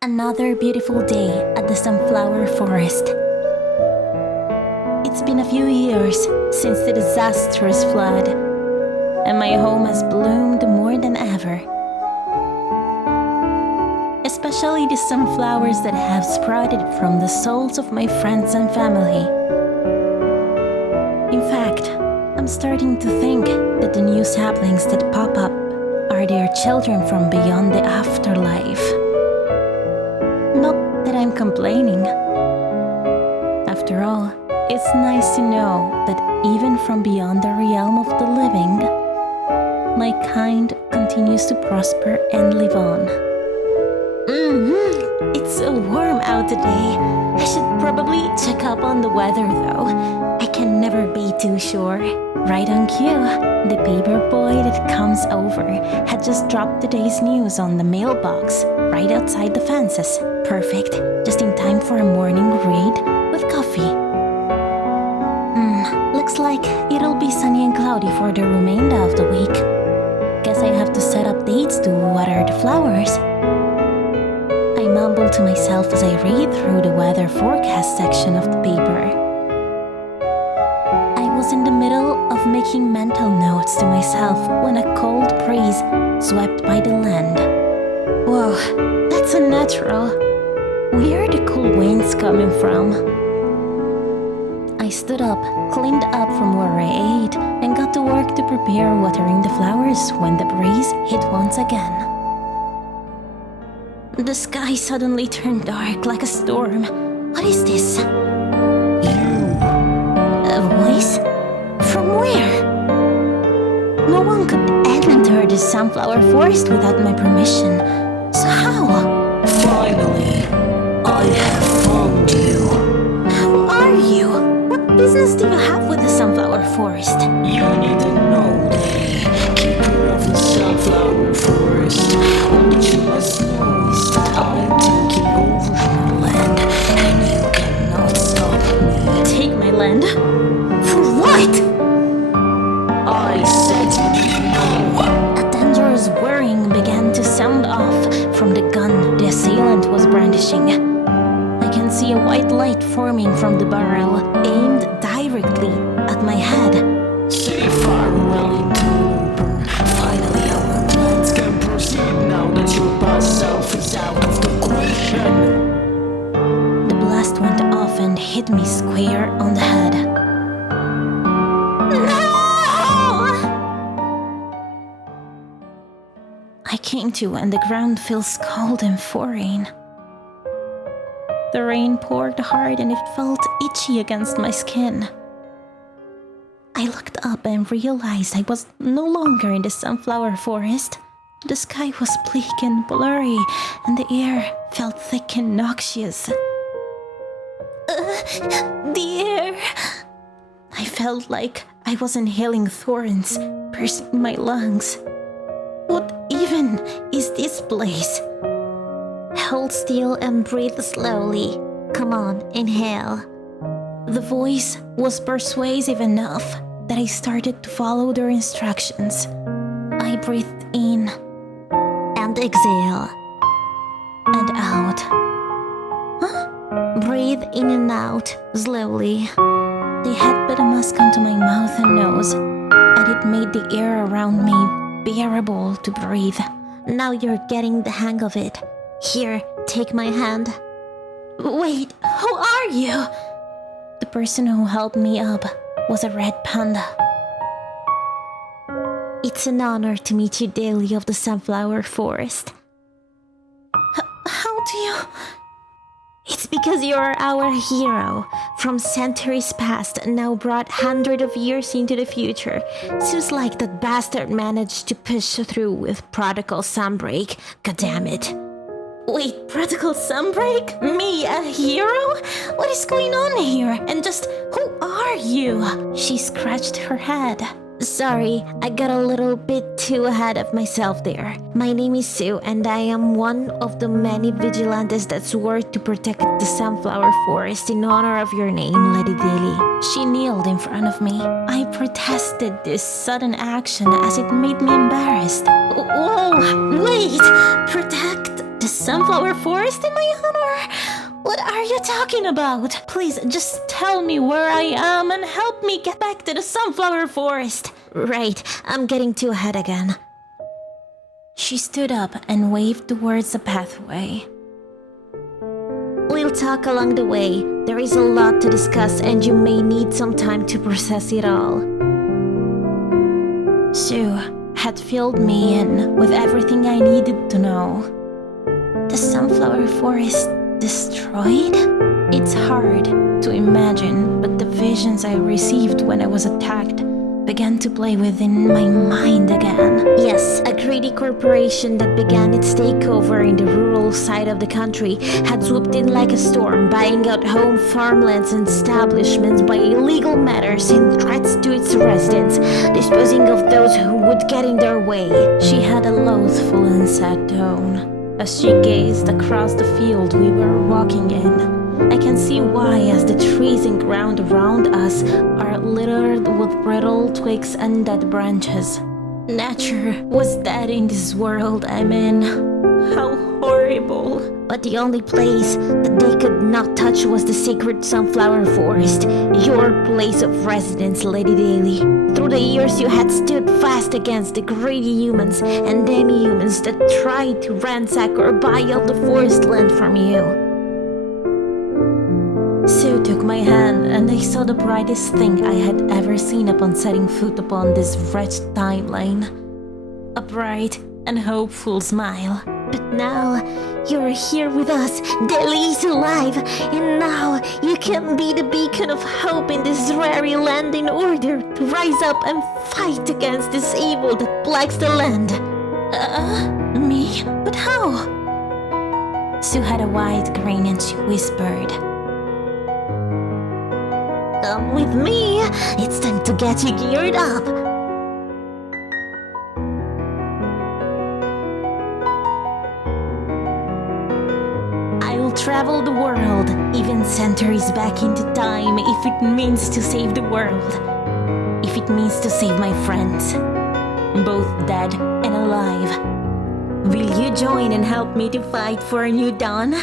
Another beautiful day at the sunflower forest. It's been a few years since the disastrous flood, and my home has bloomed more than ever. Especially the sunflowers that have sprouted from the souls of my friends and family. In fact, I'm starting to think that the new saplings that pop up are their children from beyond the afterlife. Not that I'm complaining. After all, it's nice to know that even from beyond the realm of the living, my kind continues to prosper and live on. It's so warm out today. I should probably check up on the weather though. I can never be too sure. Right on cue, the paper boy that comes over had just dropped the day's news on the mailbox right outside the fences. Perfect, just in time for a morning read with coffee. Looks like it'll be sunny and cloudy for the remainder of the week. Guess I have to set up dates to water the flowers. I mumble to myself as I read through the weather forecast section of the paper. I was in the middle of making mental notes to myself when a cold breeze swept by the land. Whoa, that's unnatural. Where are the cool winds coming from? I stood up, cleaned up from where I ate, and got to work to prepare watering the flowers when the breeze hit once again. The sky suddenly turned dark like a storm. What is this? A voice? From where? No one could enter the sunflower forest without my permission. So how? Finally, I have found you. Who are you? What business do you have with the sunflower forest? You need to know the keeper of the sunflower forest. All that you must know is that I am taking over your land, and you cannot stop me. Take my land? For what? I said you know. A dangerous whirring began to sound off from the gun the assailant was brandishing. I can see a white light forming from the barrel, aimed directly at my head. Say farewell, interloper. Finally, our plans can proceed now that your past self is out of the question. The blast went off and hit me square on the head. No! I came to and the ground feels cold and foreign. The rain poured hard and it felt itchy against my skin. I looked up and realized I was no longer in the sunflower forest. The sky was bleak and blurry, and the air felt thick and noxious. The air! I felt like I was inhaling thorns, piercing my lungs. What even is this place? Hold still and breathe slowly. Come on, inhale. The voice was persuasive enough that I started to follow their instructions. I breathed in and exhale and out. Breathe in and out slowly. They had put a mask onto my mouth and nose, and it made the air around me bearable to breathe. Now you're getting the hang of it. Here, take my hand. Wait, who are you? The person who held me up was a red panda. It's an honor to meet you daily of the sunflower forest. How do you... It's because you're our hero from centuries past, now brought hundreds of years into the future. Seems like that bastard managed to push through with Prodigal Sunbreak. God damn it. Wait, Prodigal Sunbreak? Me, a hero? What is going on here? And just, who are you? She scratched her head. Sorry, I got a little bit too ahead of myself there. My name is Sue, and I am one of the many vigilantes that swore to protect the sunflower forest in honor of your name, Lady Dilly. She kneeled in front of me. I protested this sudden action as it made me embarrassed. Whoa, wait! Protect the The sunflower forest in my honor? What are you talking about? Please, just tell me where I am and help me get back to the sunflower forest. Right, I'm getting too ahead again. She stood up and waved towards the pathway. We'll talk along the way. There is a lot to discuss and you may need some time to process it all. Sue had filled me in with everything I needed to know. The sunflower forest destroyed? It's hard to imagine, but the visions I received when I was attacked began to play within my mind again. Yes, a greedy corporation that began its takeover in the rural side of the country had swooped in like a storm, buying out home farmlands and establishments by illegal matters and threats to its residents, disposing of those who would get in their way. She had a loathful and sad tone as she gazed across the field we were walking in. I can see why, as the trees and ground around us are littered with brittle twigs and dead branches. Nature was dead in this world I'm in. How horrible. But the only place that they could not touch was the sacred sunflower forest, your place of residence, Lady Daly. Through the years you had stood fast against the greedy humans and demi-humans that tried to ransack or buy out the forest land from you. Sue took my hand, and I saw the brightest thing I had ever seen upon setting foot upon this wretched timeline. A bright and hopeful smile. But now, you're here with us. Deli is alive, and now you can be the beacon of hope in this dreary land in order to rise up and fight against this evil that plagues the land. Me? But how? Sue had a wide grin and she whispered, "Come with me. It's time to get you geared up." I'll travel the world, even centuries back into time, if it means to save the world. If it means to save my friends, both dead and alive. Will you join and help me to fight for a new dawn?